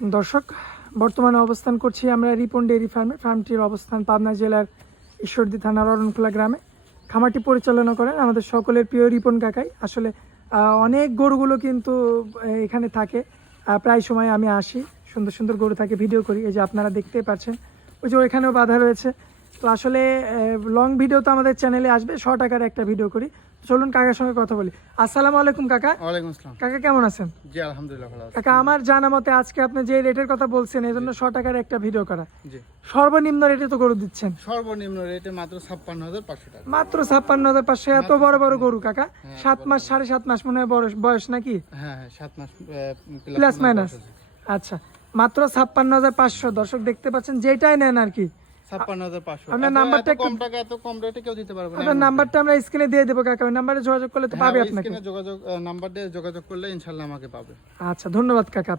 দর্শক, বর্তমানে অবস্থান করছি আমরা রিপন ডেইরি ফার্মে। ফার্মটির অবস্থান পাবনা জেলার ঈশ্বরদী থানার অরণখোলা গ্রামে। খামারটি পরিচালনা করেন আমাদের সকলের প্রিয় রিপন কাকাই। আসলে অনেক গরুগুলো কিন্তু এখানে থাকে। প্রায় সময় আমি আসি, সুন্দর সুন্দর গরু থাকে, ভিডিও করি। এই যে আপনারা দেখতেই পাচ্ছেন, ওই যে ওইখানেও বাধা রয়েছে। তো আসলে লং ভিডিও তো আমাদের চ্যানেলে আসবে, শর্ট আকারে একটা ভিডিও করি। চলুন কাকার সঙ্গে কথা বলি। আসসালামু আলাইকুম কাকা। ওয়ালাইকুম আসসালাম। কাকা কেমন আছেন? জি আলহামদুলিল্লাহ ভালো আছি। কাকা, আমার জানা মতে আজকে আপনি যে রেটের কথা বলছেন এই জন্য 100 টাকার একটা ভিডিও করা। জি সর্বনিম্ন রেটে তো গরু দিচ্ছেন, সর্বনিম্ন রেটে মাত্র ৫৬,৫০০ টাকা। মাত্র ৫৬,৫০০। এত বড় বড় গরু কাকা, 7 মাস 7.5 মাস মনে হয় বয়স নাকি? হ্যাঁ ৭ মাস প্লাস মাইনাস। আচ্ছা, মাত্র ৫৬,৫০০। দর্শক দেখতে পাচ্ছেন, যেটাই নেন আর কি। ৫৬,৫০০। আপনার নাম্বারটা কম টাকা এত কম রেটে কেউ দিতে পারবে না। আপনার নাম্বারটা আমরা স্ক্রিনে দিয়ে দেবো কাকা, ওই নাম্বারে যোগাযোগ করলে তো পাবে আপনাকে। যোগাযোগ নাম্বার দিয়ে যোগাযোগ করলে ইনশাআল্লাহ আমাকে পাবে। আচ্ছা, ধন্যবাদ কাকা।